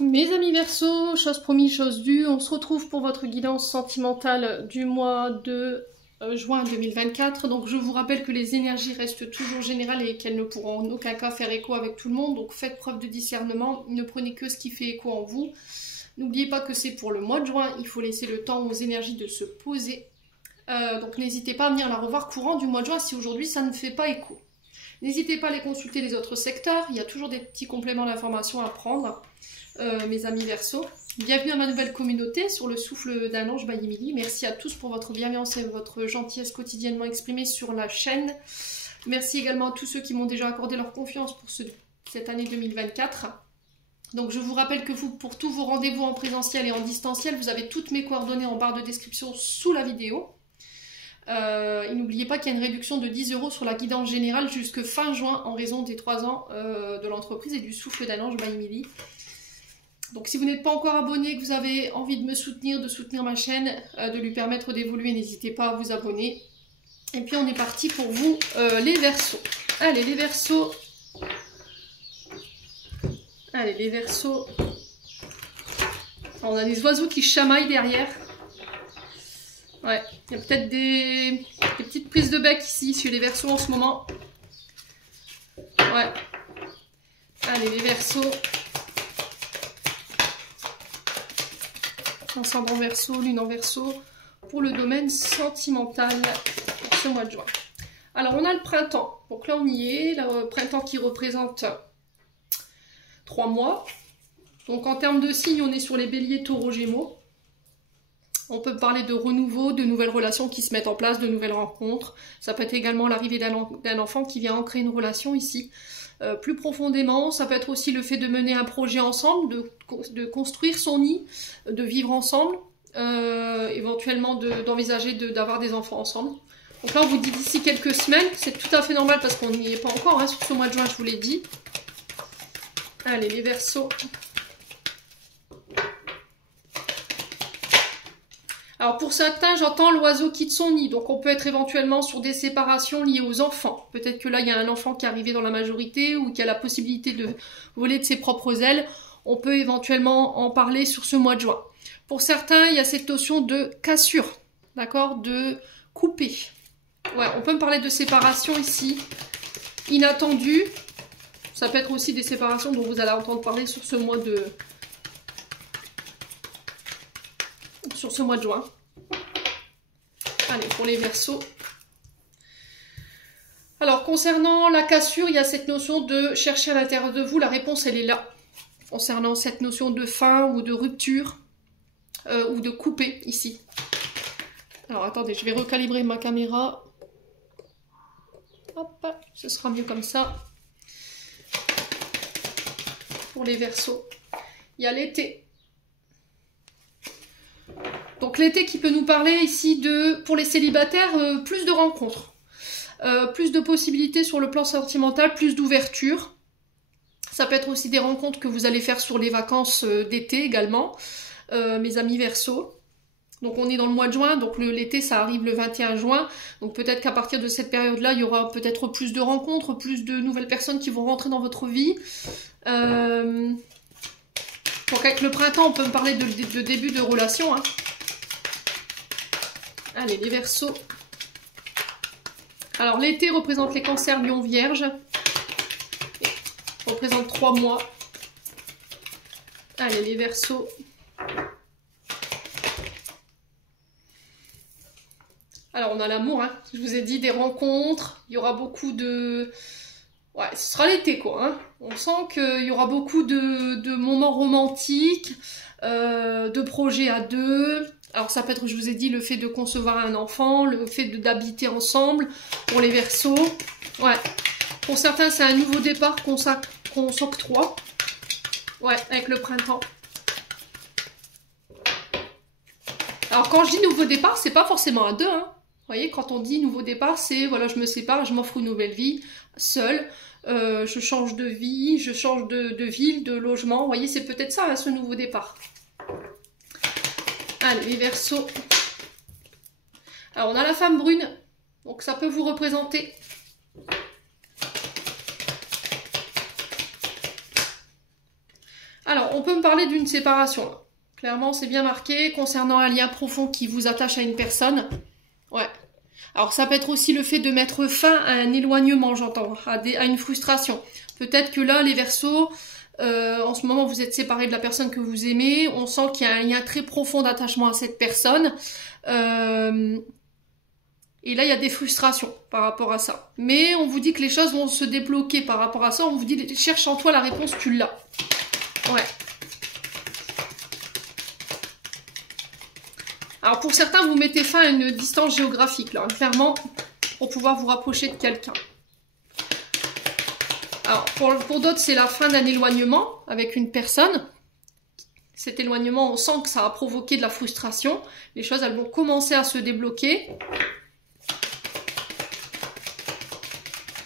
Mes amis Verseau, chose promise, chose due, on se retrouve pour votre guidance sentimentale du mois de juin 2024. Donc je vous rappelle que les énergies restent toujours générales et qu'elles ne pourront en aucun cas faire écho avec tout le monde. Donc faites preuve de discernement, ne prenez que ce qui fait écho en vous. N'oubliez pas que c'est pour le mois de juin, il faut laisser le temps aux énergies de se poser. Donc n'hésitez pas à venir la revoir courant du mois de juin si aujourd'hui ça ne fait pas écho. N'hésitez pas à aller consulter les autres secteurs, il y a toujours des petits compléments d'informations à prendre. Mes amis Verseau, bienvenue à ma nouvelle communauté sur le souffle d'un ange by Emily. Merci à tous pour votre bienveillance et votre gentillesse quotidiennement exprimée sur la chaîne. Merci également à tous ceux qui m'ont déjà accordé leur confiance pour cette année 2024. Donc je vous rappelle que pour tous vos rendez-vous en présentiel et en distanciel, vous avez toutes mes coordonnées en barre de description sous la vidéo. Et n'oubliez pas qu'il y a une réduction de 10 € sur la guidance générale jusque fin juin en raison des 3 ans de l'entreprise et du souffle d'un ange by Emily. Donc si vous n'êtes pas encore abonné, que vous avez envie de me soutenir, de soutenir ma chaîne, de lui permettre d'évoluer, n'hésitez pas à vous abonner. Et puis on est parti pour vous, les Verseaux. Allez, les Verseaux. Allez, les Verseaux. On a des oiseaux qui chamaillent derrière. Ouais, il y a peut-être des petites prises de bec ici, chez les Verseaux en ce moment. Ouais. Allez, les Verseaux. Ascendant Verseau, lune en Verseau, pour le domaine sentimental pour ce mois de juin. Alors on a le printemps, donc là on y est, le printemps qui représente 3 mois. Donc en termes de signes, on est sur les béliers, taureaux, gémeaux. On peut parler de renouveau, de nouvelles relations qui se mettent en place, de nouvelles rencontres. Ça peut être également l'arrivée d'un enfant qui vient ancrer une relation ici. Plus profondément, ça peut être aussi le fait de mener un projet ensemble, de construire son nid, de vivre ensemble, éventuellement d'envisager d'avoir des enfants ensemble. Donc là, on vous dit d'ici quelques semaines, c'est tout à fait normal parce qu'on n'y est pas encore, hein, sur ce mois de juin, je vous l'ai dit. Allez, les Verseaux. Alors pour certains, j'entends l'oiseau quitte son nid, donc on peut être éventuellement sur des séparations liées aux enfants. Peut-être que là, il y a un enfant qui est arrivé dans la majorité ou qui a la possibilité de voler de ses propres ailes. On peut éventuellement en parler sur ce mois de juin. Pour certains, il y a cette notion de cassure, d'accord, de couper. Ouais, on peut me parler de séparation ici, inattendue. Ça peut être aussi des séparations dont vous allez entendre parler sur ce mois de... juin. Allez, pour les Verseaux. Alors, concernant la cassure, il y a cette notion de chercher à l'intérieur de vous. La réponse, elle est là. Concernant cette notion de fin ou de rupture ou de couper, ici. Alors, attendez, je vais recalibrer ma caméra. Hop, ce sera mieux comme ça. Pour les Verseaux. Il y a l'été. Donc l'été qui peut nous parler ici de, pour les célibataires, plus de rencontres, plus de possibilités sur le plan sentimental, plus d'ouverture. Ça peut être aussi des rencontres que vous allez faire sur les vacances d'été également, mes amis Verseau. Donc on est dans le mois de juin, donc l'été ça arrive le 21 juin. Donc peut-être qu'à partir de cette période-là, il y aura peut-être plus de rencontres, plus de nouvelles personnes qui vont rentrer dans votre vie. Donc avec le printemps, on peut me parler de début de relation, hein. Allez, les Verseaux. Alors, l'été représente les cancers, lion, vierge. Représente 3 mois. Allez, les Verseaux. Alors, on a l'amour, hein. Je vous ai dit, des rencontres. Il y aura beaucoup de... Ouais, ce sera l'été, quoi, hein. On sent qu'il y aura beaucoup de moments romantiques, de projets à deux... Alors ça peut être, je vous ai dit, le fait de concevoir un enfant, le fait d'habiter ensemble, pour les Verseaux. Ouais, pour certains, c'est un nouveau départ qu'on s'octroie. Ouais, avec le printemps. Alors quand je dis nouveau départ, c'est pas forcément à deux, hein. Vous voyez, quand on dit nouveau départ, c'est, voilà, je me sépare, je m'offre une nouvelle vie, seule. Je change de vie, je change de ville, de logement. Vous voyez, c'est peut-être ça, hein, ce nouveau départ. Allez, les Verseaux. Alors, on a la femme brune. Donc, ça peut vous représenter. Alors, on peut me parler d'une séparation. Là. Clairement, c'est bien marqué concernant un lien profond qui vous attache à une personne. Ouais. Alors, ça peut être aussi le fait de mettre fin à un éloignement, j'entends, à une frustration. Peut-être que là, les Verseaux, en ce moment, vous êtes séparés de la personne que vous aimez. On sent qu'il y a un lien très profond d'attachement à cette personne. Et là, il y a des frustrations par rapport à ça. Mais on vous dit que les choses vont se débloquer par rapport à ça. On vous dit, cherche en toi la réponse, tu l'as. Ouais. Alors pour certains, vous mettez fin à une distance géographique, là, clairement, pour pouvoir vous rapprocher de quelqu'un. Alors pour d'autres, c'est la fin d'un éloignement avec une personne. Cet éloignement, on sent que ça a provoqué de la frustration. Les choses, elles vont commencer à se débloquer.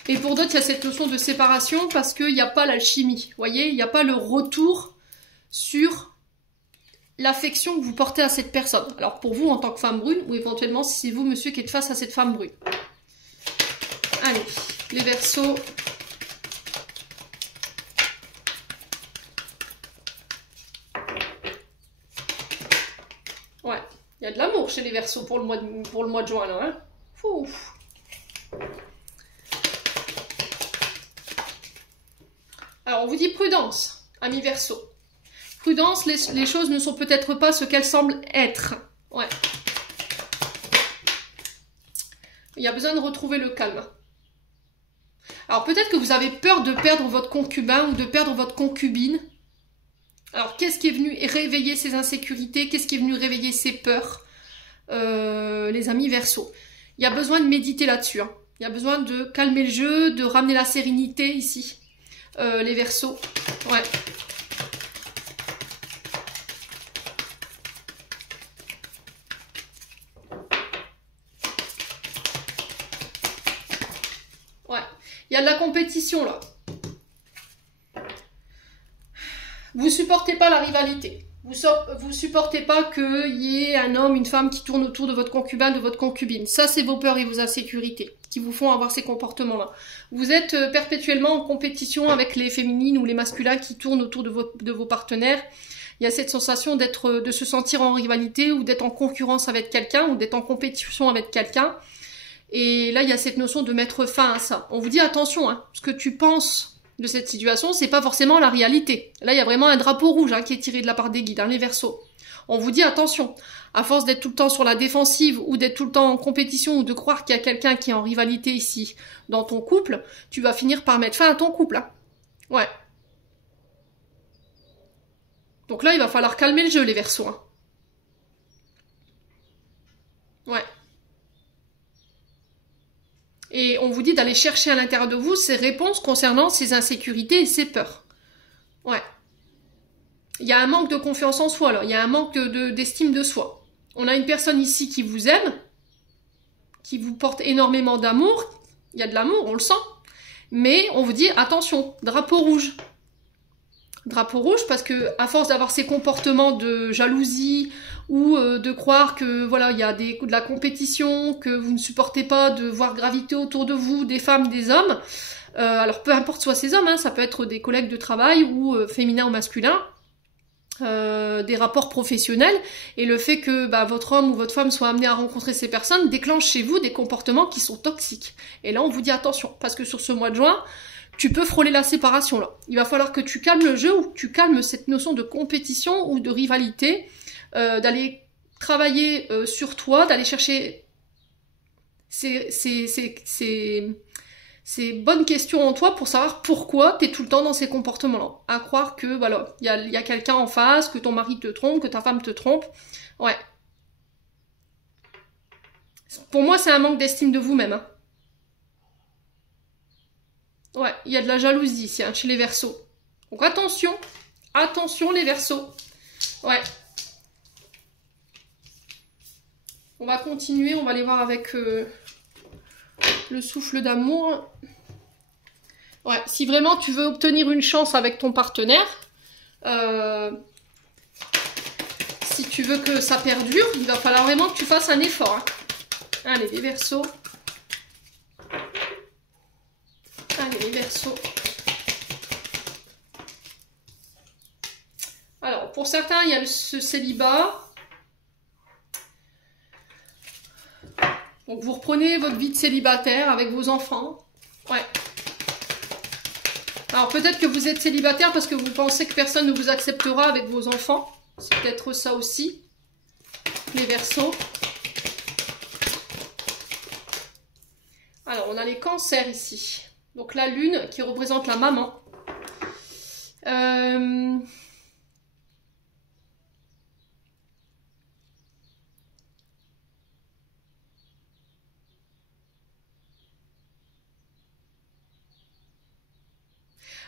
Et pour d'autres, il y a cette notion de séparation parce qu'il n'y a pas l'alchimie. Vous voyez, il n'y a pas le retour sur l'affection que vous portez à cette personne. Alors pour vous, en tant que femme brune, ou éventuellement si c'est vous, monsieur, qui êtes face à cette femme brune. Allez, les Verseaux. Ouais, il y a de l'amour chez les Verseaux pour le mois de juin, là. Hein. Ouf. Alors, on vous dit prudence, amis Verseaux. Prudence, les choses ne sont peut-être pas ce qu'elles semblent être. Ouais. Il y a besoin de retrouver le calme. Alors, peut-être que vous avez peur de perdre votre concubin ou de perdre votre concubine. Alors, qu'est-ce qui est venu réveiller ces insécurités? Qu'est-ce qui est venu réveiller ces peurs, les amis Verseaux? Il y a besoin de méditer là-dessus. Hein. Il y a besoin de calmer le jeu, de ramener la sérénité ici. Les Verseaux. Ouais. Ouais. Il y a de la compétition là. Vous supportez pas la rivalité. Vous supportez pas qu'il y ait un homme, une femme qui tourne autour de votre concubin, de votre concubine. Ça, c'est vos peurs et vos insécurités qui vous font avoir ces comportements-là. Vous êtes perpétuellement en compétition avec les féminines ou les masculins qui tournent autour de vos partenaires. Il y a cette sensation de se sentir en rivalité ou d'être en concurrence avec quelqu'un ou d'être en compétition avec quelqu'un. Et là, il y a cette notion de mettre fin à ça. On vous dit attention, hein, ce que tu penses de cette situation, c'est pas forcément la réalité. Là, il y a vraiment un drapeau rouge hein, qui est tiré de la part des guides, hein, les Verseaux. On vous dit attention, à force d'être tout le temps sur la défensive ou d'être tout le temps en compétition ou de croire qu'il y a quelqu'un qui est en rivalité ici dans ton couple, tu vas finir par mettre fin à ton couple. Hein. Ouais. Donc là, il va falloir calmer le jeu, les Verseaux. Hein. Ouais. Et on vous dit d'aller chercher à l'intérieur de vous ces réponses concernant ces insécurités et ces peurs. Ouais. Il y a un manque de confiance en soi, là. Il y a un manque d'estime de soi. On a une personne ici qui vous aime, qui vous porte énormément d'amour. Il y a de l'amour, on le sent. Mais on vous dit, attention, drapeau rouge. Drapeau rouge parce que à force d'avoir ces comportements de jalousie ou de croire que voilà il y a de la compétition, que vous ne supportez pas de voir graviter autour de vous des femmes, des hommes, alors peu importe soit ces hommes, hein, ça peut être des collègues de travail ou féminins ou masculins, des rapports professionnels, et le fait que votre homme ou votre femme soit amené à rencontrer ces personnes déclenche chez vous des comportements qui sont toxiques. Et là on vous dit attention, parce que sur ce mois de juin, tu peux frôler la séparation là. Il va falloir que tu calmes le jeu ou que tu calmes cette notion de compétition ou de rivalité, d'aller travailler sur toi, d'aller chercher ces bonnes questions en toi pour savoir pourquoi tu es tout le temps dans ces comportements-là. À croire que voilà, il y a quelqu'un en face, que ton mari te trompe, que ta femme te trompe. Ouais. Pour moi, c'est un manque d'estime de vous-même. Hein. Ouais, il y a de la jalousie ici, hein, chez les Verseaux. Donc attention, attention les Verseaux. Ouais. On va continuer, on va aller voir avec le souffle d'amour. Ouais, si vraiment tu veux obtenir une chance avec ton partenaire, si tu veux que ça perdure, il va falloir vraiment que tu fasses un effort. Hein. Allez, les Verseaux. Allez, les Verseaux. pour certains, il y a ce célibat. Donc, vous reprenez votre vie de célibataire avec vos enfants. Ouais. Alors, peut-être que vous êtes célibataire parce que vous pensez que personne ne vous acceptera avec vos enfants. C'est peut-être ça aussi, les Verseaux. Alors, on a les cancers ici. Donc, la lune qui représente la maman.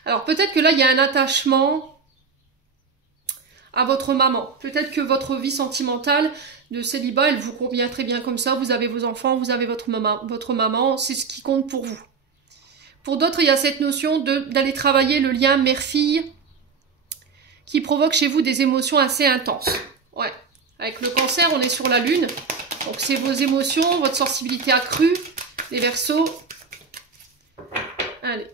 Alors peut-être que là, il y a un attachement à votre maman. Peut-être que votre vie sentimentale de célibat, elle vous convient très bien comme ça. Vous avez vos enfants, vous avez votre maman, c'est ce qui compte pour vous. Pour d'autres, il y a cette notion d'aller travailler le lien mère-fille qui provoque chez vous des émotions assez intenses. Ouais. Avec le cancer, on est sur la lune. Donc c'est vos émotions, votre sensibilité accrue, les Verseaux. Allez.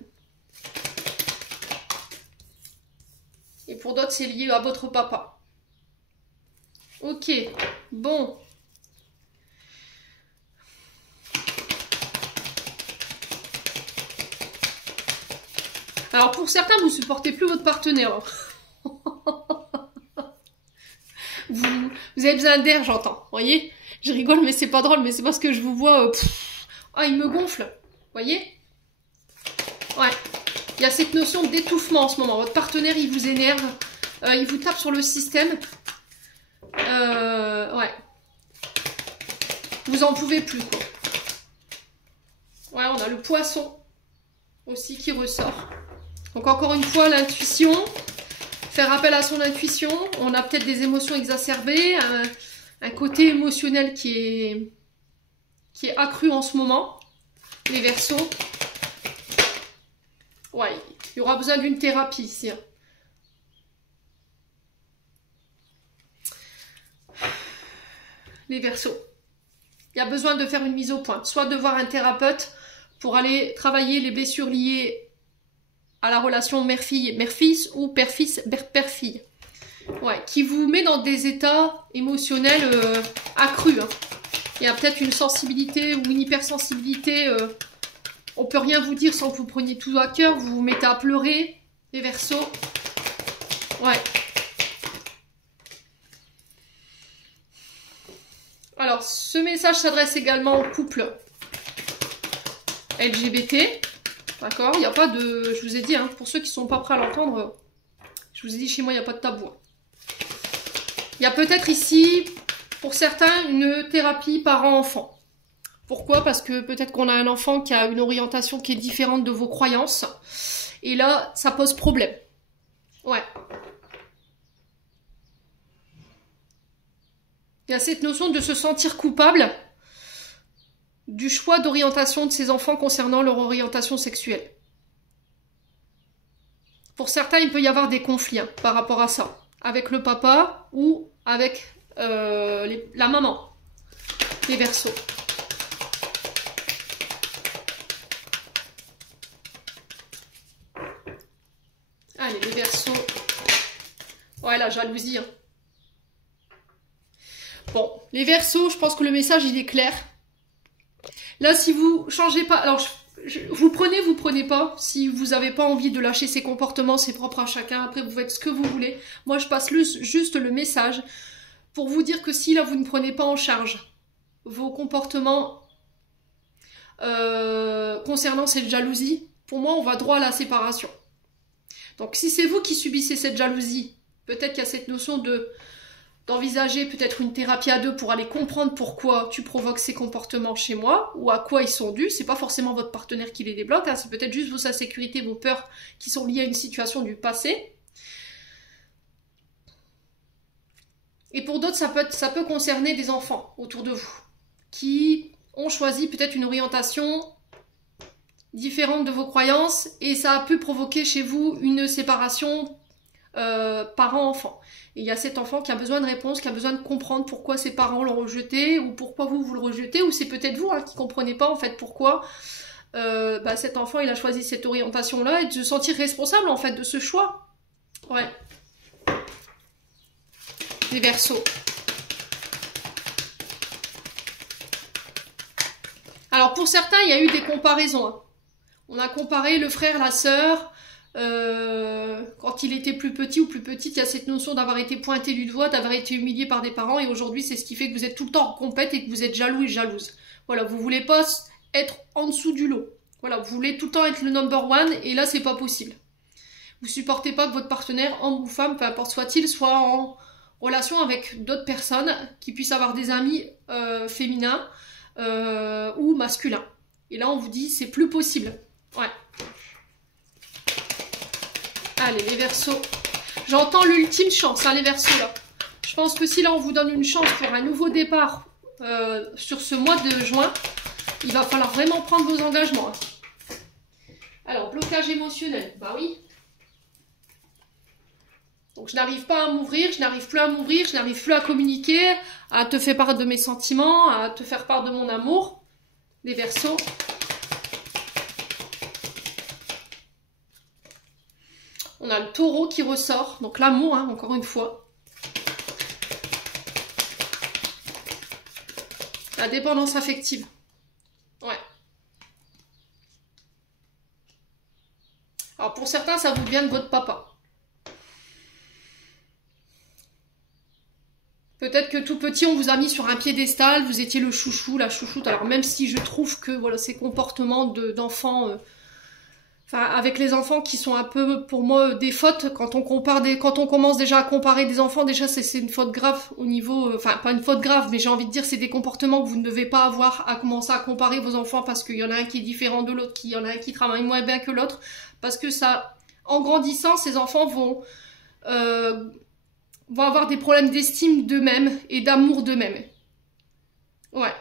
Et pour d'autres, c'est lié à votre papa. Ok, bon. Alors pour certains, vous ne supportez plus votre partenaire. Vous avez besoin d'air, j'entends. Voyez? Je rigole, mais c'est pas drôle, mais c'est parce que je vous vois... Ah, il me gonfle. Voyez? Ouais. Il y a cette notion d'étouffement en ce moment. Votre partenaire, il vous énerve. Il vous tape sur le système. Ouais. Vous en pouvez plus, quoi. Ouais, on a le poisson aussi qui ressort. Donc encore une fois, l'intuition. Faire appel à son intuition. On a peut-être des émotions exacerbées. Un côté émotionnel qui est accru en ce moment. Les Verseaux. Ouais, il y aura besoin d'une thérapie ici. Les Verseaux. Il y a besoin de faire une mise au point. Soit de voir un thérapeute pour aller travailler les blessures liées à la relation mère-fille, mère-fils ou père-fils, père-fille. Ouais, qui vous met dans des états émotionnels accrus. Hein. Il y a peut-être une sensibilité ou une hypersensibilité. On peut rien vous dire sans que vous preniez tout à cœur. Vous vous mettez à pleurer, les Verseaux. Ouais. Alors, ce message s'adresse également au couple LGBT. D'accord? Il n'y a pas de... Je vous ai dit, hein, pour ceux qui ne sont pas prêts à l'entendre, je vous ai dit, chez moi, il n'y a pas de tabou. Il y a peut-être ici, pour certains, une thérapie parent-enfant. Pourquoi? Parce que peut-être qu'on a un enfant qui a une orientation qui est différente de vos croyances. Et là, ça pose problème. Ouais. Il y a cette notion de se sentir coupable du choix d'orientation de ses enfants concernant leur orientation sexuelle. Pour certains, il peut y avoir des conflits hein, par rapport à ça. Avec le papa ou avec la maman. Les Verseaux. Allez, les Verseaux. Ouais, la jalousie. Hein. Bon, les Verseaux, je pense que le message, il est clair. Là, si vous changez pas... Alors, vous prenez pas. Si vous n'avez pas envie de lâcher ces comportements, c'est propre à chacun. Après, vous faites ce que vous voulez. Moi, je passe juste le message pour vous dire que si, là, vous ne prenez pas en charge vos comportements concernant cette jalousie, pour moi, on va droit à la séparation. Donc, si c'est vous qui subissez cette jalousie, peut-être qu'il y a cette notion d'envisager peut-être une thérapie à deux pour aller comprendre pourquoi tu provoques ces comportements chez moi ou à quoi ils sont dus. C'est pas forcément votre partenaire qui les débloque, hein, c'est peut-être juste vos insécurités, vos peurs qui sont liées à une situation du passé. Et pour d'autres, ça peut concerner des enfants autour de vous qui ont choisi peut-être une orientation différente de vos croyances et ça a pu provoquer chez vous une séparation parent-enfant. Et il y a cet enfant qui a besoin de réponse, qui a besoin de comprendre pourquoi ses parents l'ont rejeté, ou pourquoi vous le rejetez, ou c'est peut-être vous hein, qui ne comprenez pas en fait pourquoi cet enfant il a choisi cette orientation-là, et de se sentir responsable en fait de ce choix. Ouais. les Verseaux. Alors pour certains, il y a eu des comparaisons. Hein. On a comparé le frère, la sœur, quand il était plus petit ou plus petite, il y a cette notion d'avoir été pointé du doigt, d'avoir été humilié par des parents, et aujourd'hui c'est ce qui fait que vous êtes tout le temps en compète et que vous êtes jaloux et jalouse. Voilà, vous voulez pas être en dessous du lot. Voilà, vous voulez tout le temps être le number one, et là c'est pas possible. Vous supportez pas que votre partenaire, homme ou femme, peu importe soit-il, soit en relation avec d'autres personnes, qui puissent avoir des amis féminins ou masculins. Et là on vous dit c'est plus possible. Ouais. Allez, les Verseaux. J'entends l'ultime chance, hein, les Verseaux, là. Je pense que si là, on vous donne une chance pour un nouveau départ sur ce mois de juin, il va falloir vraiment prendre vos engagements. Hein. Alors, blocage émotionnel. Bah oui. Donc, je n'arrive pas à m'ouvrir, je n'arrive plus à m'ouvrir, je n'arrive plus à communiquer, à te faire part de mes sentiments, à te faire part de mon amour. Les Verseaux. On a le Taureau qui ressort, donc l'amour, hein, encore une fois. La dépendance affective. Ouais. Alors pour certains, ça vous vient de votre papa. Peut-être que tout petit, on vous a mis sur un piédestal, vous étiez le chouchou, la chouchoute. Alors même si je trouve que voilà, ces comportements d'enfants... Enfin, avec les enfants qui sont un peu, pour moi, des fautes, quand on commence déjà à comparer des enfants, déjà c'est une faute grave au niveau, enfin pas une faute grave, mais j'ai envie de dire c'est des comportements que vous ne devez pas avoir à commencer à comparer vos enfants parce qu'il y en a un qui est différent de l'autre, qu'il y en a un qui travaille moins bien que l'autre, parce que ça, en grandissant, ces enfants vont avoir des problèmes d'estime d'eux-mêmes et d'amour d'eux-mêmes. Ouais.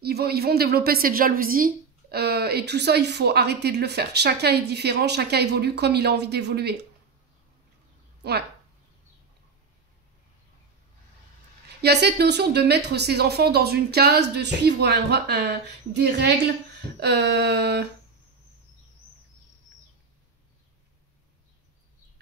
Ils vont développer cette jalousie. Et tout ça, il faut arrêter de le faire. Chacun est différent, chacun évolue comme il a envie d'évoluer. Ouais. Il y a cette notion de mettre ses enfants dans une case, de suivre des règles.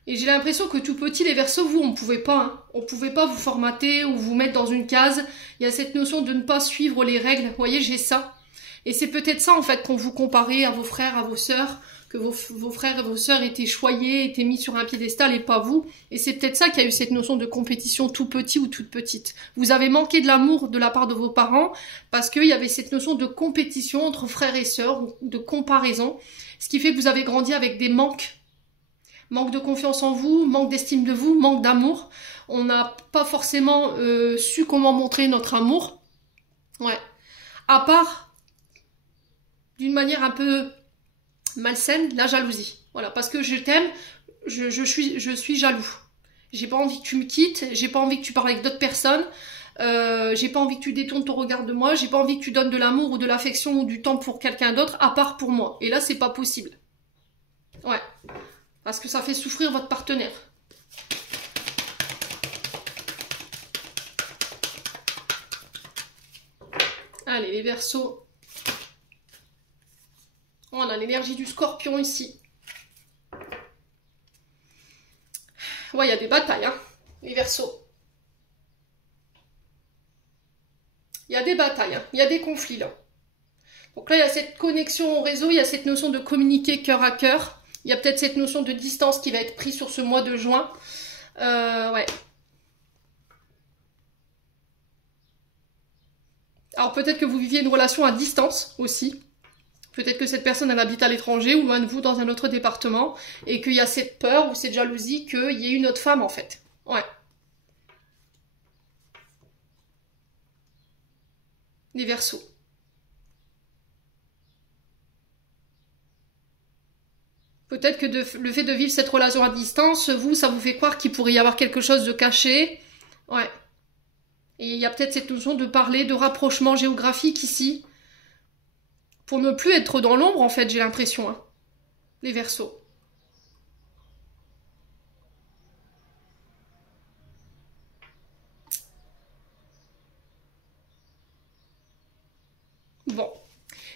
Et j'ai l'impression que tout petit, les Verseaux, vous, on ne pouvait pas. Hein. On ne pouvait pas vous formater ou vous mettre dans une case. Il y a cette notion de ne pas suivre les règles. Vous voyez, j'ai ça. Et c'est peut-être ça, en fait, qu'on vous comparait à vos frères, à vos sœurs, que vos frères et vos sœurs étaient choyés, étaient mis sur un piédestal et pas vous. Et c'est peut-être ça qu'il y a eu cette notion de compétition tout petit ou toute petite. Vous avez manqué de l'amour de la part de vos parents parce qu'il y avait cette notion de compétition entre frères et sœurs, ou de comparaison, ce qui fait que vous avez grandi avec des manques. Manque de confiance en vous, manque d'estime de vous, manque d'amour. On n'a pas forcément su comment montrer notre amour. Ouais. À part... d'une manière un peu malsaine, la jalousie. Voilà, parce que je t'aime, je suis jaloux. J'ai pas envie que tu me quittes, j'ai pas envie que tu parles avec d'autres personnes, j'ai pas envie que tu détournes ton regard de moi, j'ai pas envie que tu donnes de l'amour ou de l'affection ou du temps pour quelqu'un d'autre, à part pour moi. Et là, c'est pas possible. Ouais, parce que ça fait souffrir votre partenaire. Allez, les Verseaux. On a l'énergie du Scorpion ici. Ouais, il y a des batailles, hein, les Verseaux. Il y a des batailles, hein, il y a des conflits, là. Donc là, il y a cette connexion au réseau, il y a cette notion de communiquer cœur à cœur. Il y a peut-être cette notion de distance qui va être prise sur ce mois de juin. Ouais. Alors peut-être que vous viviez une relation à distance aussi. Peut-être que cette personne, elle habite à l'étranger ou loin de vous dans un autre département et qu'il y a cette peur ou cette jalousie qu'il y ait une autre femme en fait. Ouais. Les Verseaux. Peut-être que le fait de vivre cette relation à distance, vous, ça vous fait croire qu'il pourrait y avoir quelque chose de caché. Ouais. Et il y a peut-être cette notion de parler de rapprochement géographique ici. Pour ne plus être dans l'ombre, en fait, j'ai l'impression. Hein. Les Verseaux. Bon.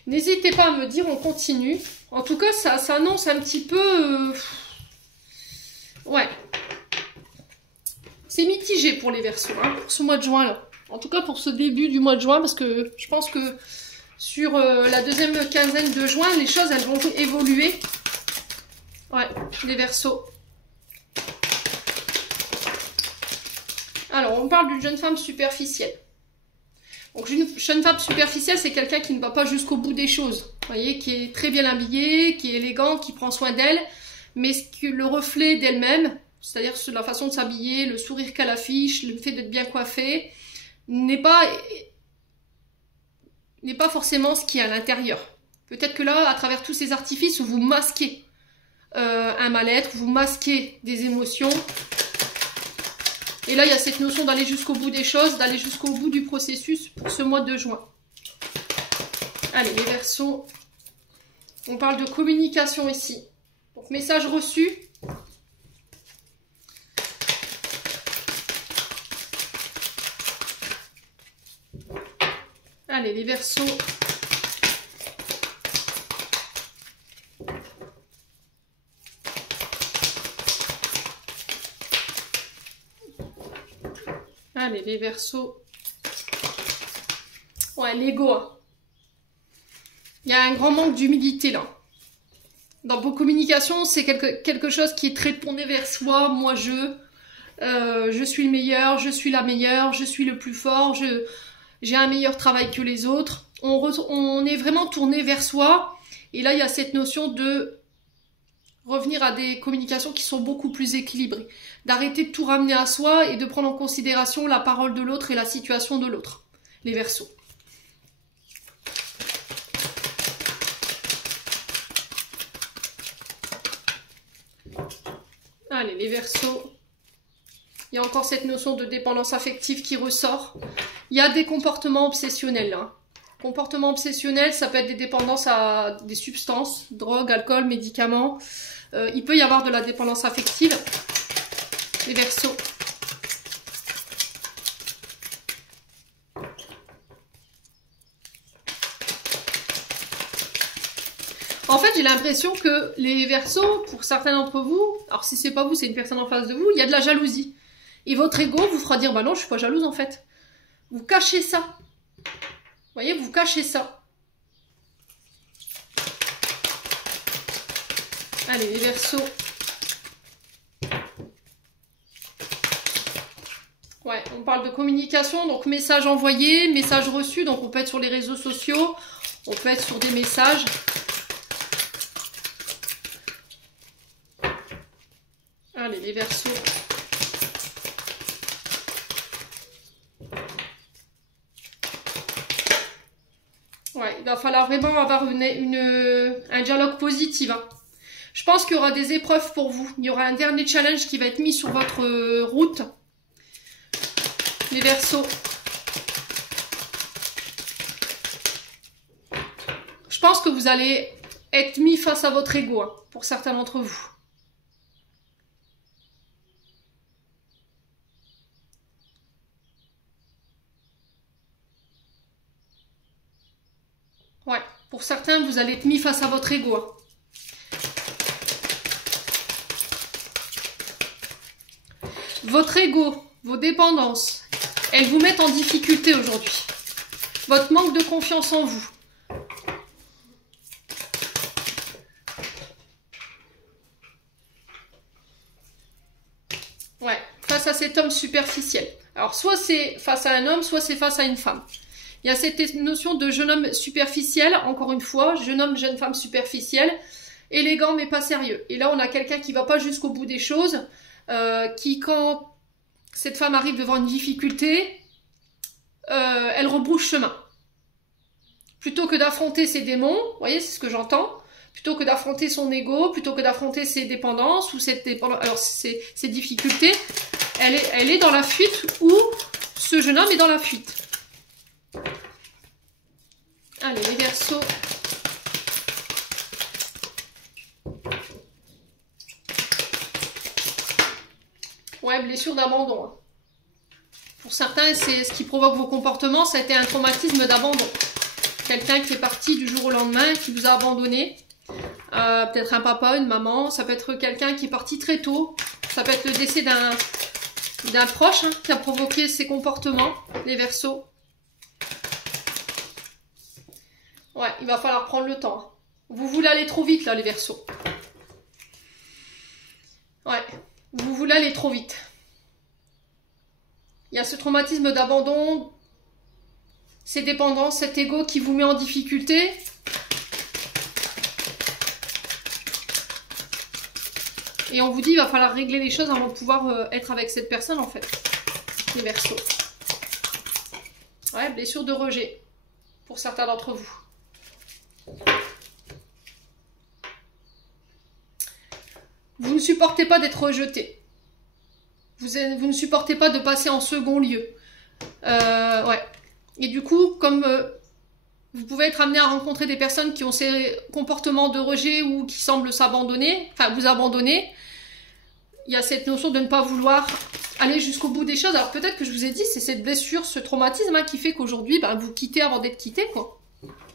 N'hésitez pas à me dire, on continue. En tout cas, ça annonce un petit peu... Ouais. c'est mitigé pour les Verseaux, hein, pour ce mois de juin là. En tout cas pour ce début du mois de juin, parce que je pense que sur la deuxième quinzaine de juin, les choses elles vont évoluer. Ouais, les Verseaux. Alors, on parle d'une jeune femme superficielle. Donc, une jeune femme superficielle, c'est quelqu'un qui ne va pas jusqu'au bout des choses. Vous voyez, qui est très bien habillée, qui est élégante, qui prend soin d'elle, mais le reflet d'elle-même, c'est-à-dire la façon de s'habiller, le sourire qu'elle affiche, le fait d'être bien coiffée, n'est pas forcément ce qu'il y a à l'intérieur. Peut-être que là, à travers tous ces artifices, vous masquez un mal-être, vous masquez des émotions. Et là, il y a cette notion d'aller jusqu'au bout des choses, d'aller jusqu'au bout du processus pour ce mois de juin. Allez, les Verseaux. On parle de communication ici. Donc, message reçu. Allez, les Verseaux. Allez, les Verseaux. Ouais, l'ego. Il y a un grand manque d'humilité là. Dans vos communications, c'est quelque chose qui est très tourné vers soi. Moi, je suis le meilleur, je suis la meilleure, je suis le plus fort, j'ai un meilleur travail que les autres. On est vraiment tourné vers soi. Et là, il y a cette notion de revenir à des communications qui sont beaucoup plus équilibrées. D'arrêter de tout ramener à soi et de prendre en considération la parole de l'autre et la situation de l'autre. Les Verseaux. Allez, les Verseaux. Il y a encore cette notion de dépendance affective qui ressort. Il y a des comportements obsessionnels là. Comportements obsessionnels, ça peut être des dépendances à des substances, drogue, alcool, médicaments. Il peut y avoir de la dépendance affective. Les Verseaux. En fait, j'ai l'impression que les Verseaux, pour certains d'entre vous, alors si c'est pas vous, c'est une personne en face de vous, il y a de la jalousie. Et votre ego vous fera dire, bah non, je suis pas jalouse en fait. Vous cachez ça. Vous voyez, vous cachez ça. Allez, les Verseaux. Ouais, on parle de communication, donc message envoyé, message reçu, donc on peut être sur les réseaux sociaux, on peut être sur des messages. Allez, les Verseaux. Ouais, il va falloir vraiment avoir un dialogue positif. Hein. Je pense qu'il y aura des épreuves pour vous. Il y aura un dernier challenge qui va être mis sur votre route. Les Verseaux. Je pense que vous allez être mis face à votre ego, hein, pour certains d'entre vous. Ouais, pour certains, vous allez être mis face à votre ego. Hein. Votre ego, vos dépendances, elles vous mettent en difficulté aujourd'hui. Votre manque de confiance en vous. Ouais, face à cet homme superficiel. Alors, soit c'est face à un homme, soit c'est face à une femme. Il y a cette notion de jeune homme superficiel, encore une fois, jeune homme, jeune femme superficielle, élégant mais pas sérieux. Et là, on a quelqu'un qui va pas jusqu'au bout des choses, qui, quand cette femme arrive devant une difficulté, elle rebrousse chemin. Plutôt que d'affronter ses démons, vous voyez, c'est ce que j'entends, plutôt que d'affronter son ego, plutôt que d'affronter ses dépendances, ou alors ses difficultés, elle est dans la fuite, ou ce jeune homme est dans la fuite. Allez, les Verseaux. Ouais, blessure d'abandon. Hein. Pour certains, c'est ce qui provoque vos comportements, ça a été un traumatisme d'abandon. Quelqu'un qui est parti du jour au lendemain, qui vous a abandonné. Peut-être un papa, une maman. Ça peut être quelqu'un qui est parti très tôt. Ça peut être le décès d'un proche hein, qui a provoqué ces comportements, les Verseaux. Ouais, il va falloir prendre le temps. Vous voulez aller trop vite là, les Verseaux. Ouais, vous voulez aller trop vite. Il y a ce traumatisme d'abandon, ces dépendances, cet ego qui vous met en difficulté. Et on vous dit, il va falloir régler les choses avant de pouvoir être avec cette personne, en fait. Les Verseaux. Ouais, blessure de rejet. Pour certains d'entre vous. Vous ne supportez pas d'être rejeté. Vous ne supportez pas de passer en second lieu. Ouais. Et du coup, comme vous pouvez être amené à rencontrer des personnes qui ont ces comportements de rejet ou qui semblent s'abandonner, enfin vous abandonner, il y a cette notion de ne pas vouloir aller jusqu'au bout des choses. Alors peut-être que je vous ai dit, c'est cette blessure, ce traumatisme hein, qui fait qu'aujourd'hui, bah, vous quittez avant d'être quitté, quoi.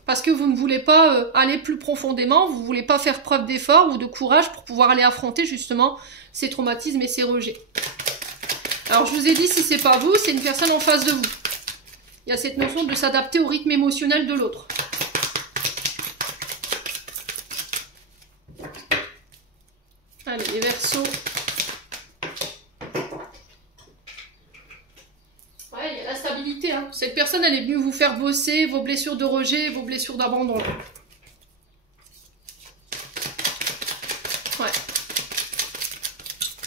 Parce que vous ne voulez pas aller plus profondément, vous ne voulez pas faire preuve d'effort ou de courage pour pouvoir aller affronter justement ces traumatismes et ces rejets. Alors je vous ai dit, si c'est pas vous, c'est une personne en face de vous. Il y a cette notion de s'adapter au rythme émotionnel de l'autre. Allez, les Verseaux. Ouais, il y a la stabilité. Hein. Cette personne, elle est venue vous faire bosser vos blessures de rejet, vos blessures d'abandon. Ouais.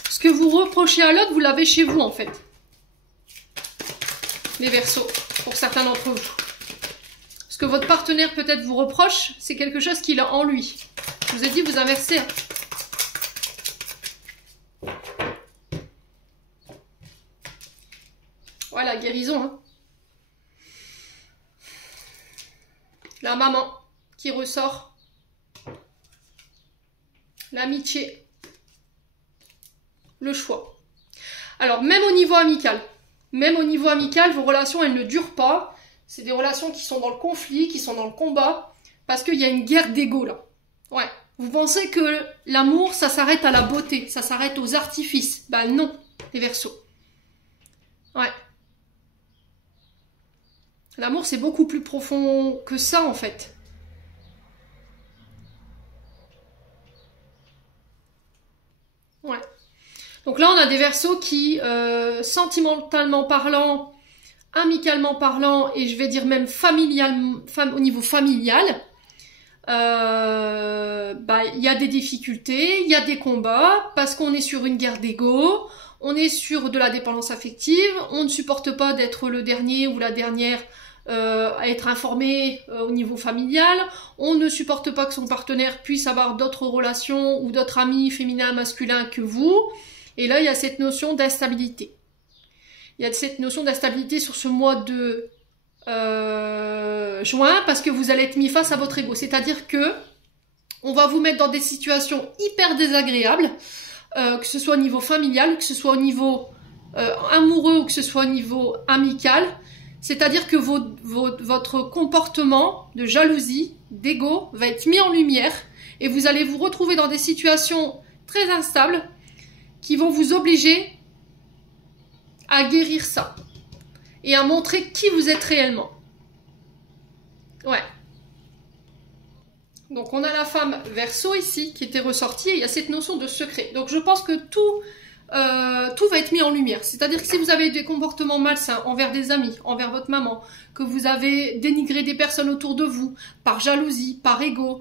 Ce que vous reprochez à l'autre, vous l'avez chez vous, en fait. Les Verseaux, pour certains d'entre vous. Ce que votre partenaire peut-être vous reproche, c'est quelque chose qu'il a en lui. Je vous ai dit, vous inversez. Hein. Voilà, la guérison. Hein. La maman qui ressort. L'amitié. Le choix. Alors, même au niveau amical, vos relations, elles ne durent pas. C'est des relations qui sont dans le conflit, qui sont dans le combat, parce qu'il y a une guerre d'ego, là. Ouais. Vous pensez que l'amour, ça s'arrête à la beauté, ça s'arrête aux artifices. Ben non, les Verseaux. Ouais. L'amour, c'est beaucoup plus profond que ça, en fait. Ouais. Donc là, on a des Verseaux qui, sentimentalement parlant, amicalement parlant, et je vais dire même au niveau familial, il y a des difficultés, il y a des combats, parce qu'on est sur une guerre d'ego, on est sur de la dépendance affective, on ne supporte pas d'être le dernier ou la dernière à être informé au niveau familial, on ne supporte pas que son partenaire puisse avoir d'autres relations ou d'autres amis féminins, masculins que vous, et là il y a cette notion d'instabilité. Il y a cette notion d'instabilité sur ce mois de juin, parce que vous allez être mis face à votre ego, c'est-à-dire que on va vous mettre dans des situations hyper désagréables, que ce soit au niveau familial, que ce soit au niveau amoureux ou que ce soit au niveau amical. C'est-à-dire que votre comportement de jalousie, d'ego, va être mis en lumière et vous allez vous retrouver dans des situations très instables qui vont vous obliger à guérir ça et à montrer qui vous êtes réellement. Ouais. Donc on a la femme Verseau ici qui était ressortie et il y a cette notion de secret. Donc je pense que tout va être mis en lumière. C'est-à-dire que si vous avez des comportements malsains envers des amis, envers votre maman, que vous avez dénigré des personnes autour de vous, par jalousie, par ego,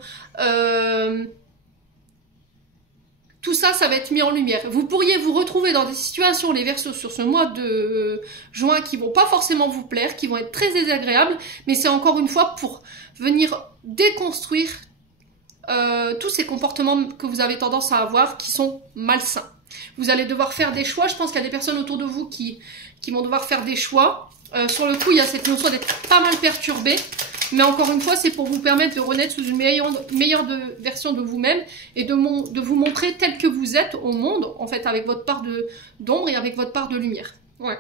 tout ça, ça va être mis en lumière. Vous pourriez vous retrouver dans des situations, les Verseaux, sur ce mois de juin, qui vont pas forcément vous plaire, qui vont être très désagréables, mais c'est encore une fois pour venir déconstruire tous ces comportements que vous avez tendance à avoir qui sont malsains. Vous allez devoir faire des choix. Je pense qu'il y a des personnes autour de vous qui vont devoir faire des choix. Sur le coup, il y a cette notion d'être pas mal perturbé. Mais encore une fois, c'est pour vous permettre de renaître sous une meilleure version de vous-même et de vous montrer tel que vous êtes au monde, en fait, avec votre part d'ombre et avec votre part de lumière. Ouais.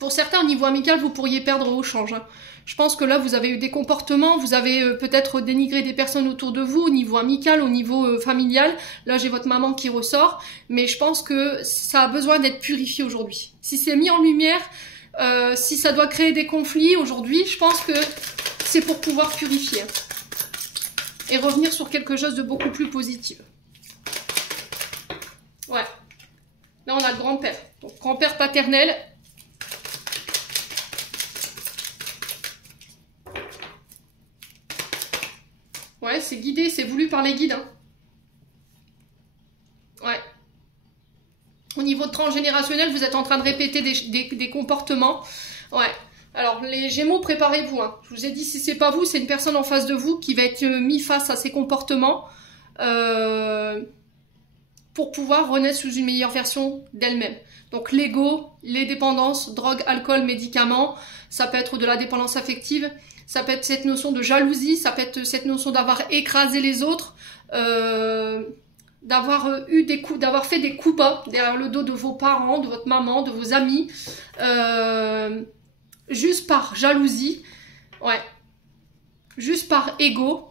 Pour certains, au niveau amical, vous pourriez perdre au change. Hein. Je pense que là, vous avez eu des comportements, vous avez peut-être dénigré des personnes autour de vous, au niveau amical, au niveau familial. Là, j'ai votre maman qui ressort, mais je pense que ça a besoin d'être purifié aujourd'hui. Si c'est mis en lumière, si ça doit créer des conflits aujourd'hui, je pense que c'est pour pouvoir purifier. Et revenir sur quelque chose de beaucoup plus positif. Ouais. Là, on a le grand-père. Donc, grand-père paternel. Ouais, c'est guidé, c'est voulu par les guides. Hein. Ouais. Au niveau transgénérationnel, vous êtes en train de répéter des comportements. Ouais. Alors, les Gémeaux, préparez-vous. Hein. Je vous ai dit, si c'est pas vous, c'est une personne en face de vous qui va être mis face à ces comportements pour pouvoir renaître sous une meilleure version d'elle-même. Donc, l'ego, les dépendances, drogue, alcool, médicaments, ça peut être de la dépendance affective, ça peut être cette notion de jalousie, ça peut être cette notion d'avoir écrasé les autres, d'avoir eu des coups, d'avoir fait des coups bas derrière le dos de vos parents, de votre maman, de vos amis, juste par jalousie, ouais, juste par ego.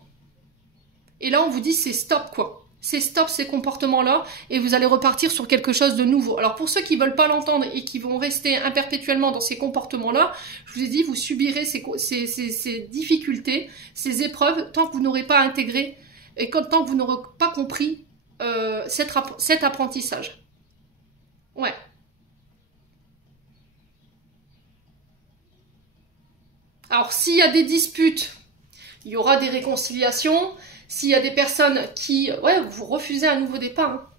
Et là, on vous dit c'est stop quoi. C'est stop ces comportements-là et vous allez repartir sur quelque chose de nouveau. Alors pour ceux qui ne veulent pas l'entendre et qui vont rester imperpétuellement dans ces comportements-là, je vous ai dit, vous subirez ces difficultés, ces épreuves tant que vous n'aurez pas intégré et tant que vous n'aurez pas compris cet apprentissage. Ouais. Alors s'il y a des disputes, il y aura des réconciliations. S'il y a des personnes qui... Ouais, vous refusez un nouveau départ.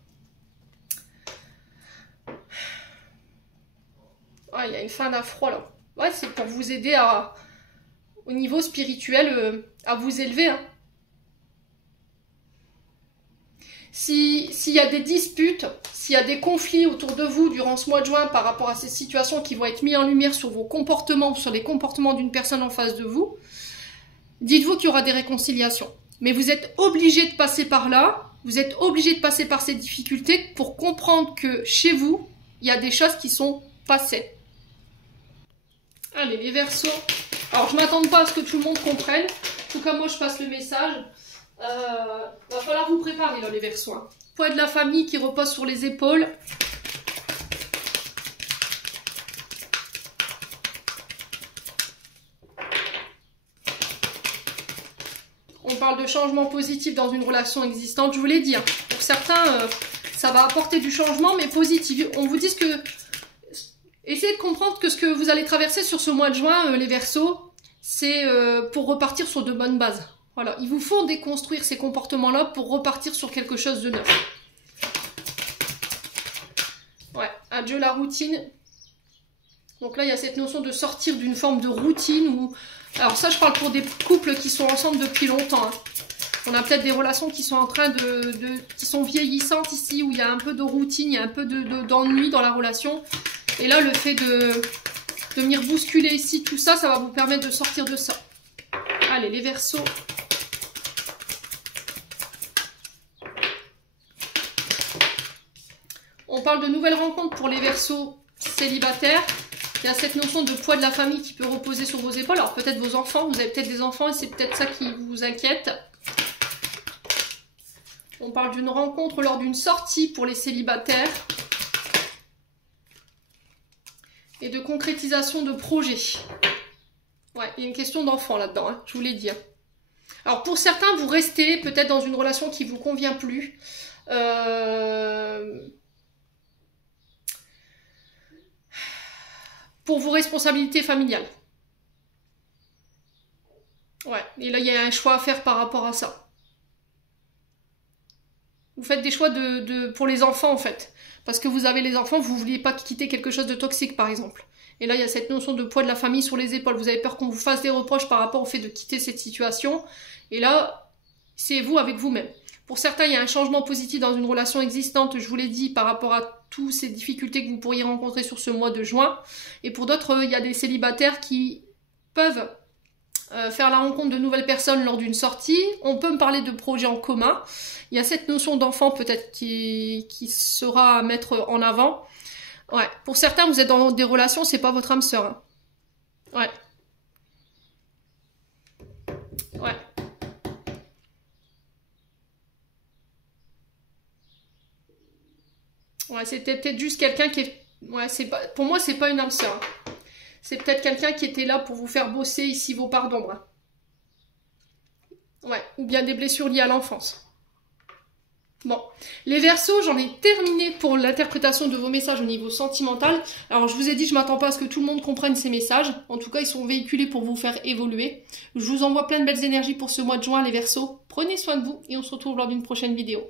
Hein. Ouais, il y a une fin d'un froid là. Ouais, c'est pour vous aider au niveau spirituel à vous élever. Hein. S'il y a des disputes, s'il y a des conflits autour de vous durant ce mois de juin par rapport à ces situations qui vont être mises en lumière sur vos comportements, sur les comportements d'une personne en face de vous, dites-vous qu'il y aura des réconciliations. Mais vous êtes obligé de passer par là, vous êtes obligé de passer par ces difficultés pour comprendre que chez vous, il y a des choses qui sont passées. Allez, les Verseaux. Alors, je ne m'attends pas à ce que tout le monde comprenne. En tout cas, moi, je passe le message. Va falloir vous préparer, là, les Verseaux. Hein. Poids de la famille qui repose sur les épaules. On parle de changement positif dans une relation existante. Je vous l'ai dit, hein. Pour certains, ça va apporter du changement, mais positif. On vous dit que... Essayez de comprendre que ce que vous allez traverser sur ce mois de juin, les Verseaux, c'est pour repartir sur de bonnes bases. Voilà, il vous faut déconstruire ces comportements-là pour repartir sur quelque chose de neuf. Ouais, adieu la routine. Donc là, il y a cette notion de sortir d'une forme de routine où... Alors ça, je parle pour des couples qui sont ensemble depuis longtemps. Hein. On a peut-être des relations qui sont en train qui sont vieillissantes ici, où il y a un peu de routine, il y a un peu d'ennui dans la relation. Et là, le fait de venir bousculer ici tout ça, ça va vous permettre de sortir de ça. Allez, les Verseaux. On parle de nouvelles rencontres pour les Verseaux célibataires. Il y a cette notion de poids de la famille qui peut reposer sur vos épaules. Alors peut-être vos enfants, vous avez peut-être des enfants et c'est peut-être ça qui vous inquiète. On parle d'une rencontre lors d'une sortie pour les célibataires. Et de concrétisation de projets. Ouais, il y a une question d'enfant là-dedans, hein, je vous l'ai dit. Hein. Alors pour certains, vous restez peut-être dans une relation qui ne vous convient plus. Pour vos responsabilités familiales. Ouais, et là, il y a un choix à faire par rapport à ça. Vous faites des choix pour les enfants, en fait. Parce que vous avez les enfants, vous ne vouliez pas quitter quelque chose de toxique, par exemple. Et là, il y a cette notion de poids de la famille sur les épaules. Vous avez peur qu'on vous fasse des reproches par rapport au fait de quitter cette situation. Et là, c'est vous avec vous-même. Pour certains, il y a un changement positif dans une relation existante, je vous l'ai dit, par rapport à toutes ces difficultés que vous pourriez rencontrer sur ce mois de juin. Et pour d'autres, il y a des célibataires qui peuvent faire la rencontre de nouvelles personnes lors d'une sortie. On peut me parler de projets en commun. Il y a cette notion d'enfant peut-être qui sera à mettre en avant. Ouais. Pour certains, vous êtes dans des relations, c'est pas votre âme sœur. Hein. Ouais. Ouais. Ouais, c'était peut-être juste quelqu'un qui est... Ouais, c'est pas... Pour moi, c'est pas une âme sœur. Hein. C'est peut-être quelqu'un qui était là pour vous faire bosser ici vos parts d'ombre. Hein. Ouais. Ou bien des blessures liées à l'enfance. Bon, les Verseaux, j'en ai terminé pour l'interprétation de vos messages au niveau sentimental. Alors, je vous ai dit, je m'attends pas à ce que tout le monde comprenne ces messages. En tout cas, ils sont véhiculés pour vous faire évoluer. Je vous envoie plein de belles énergies pour ce mois de juin, les Verseaux. Prenez soin de vous et on se retrouve lors d'une prochaine vidéo.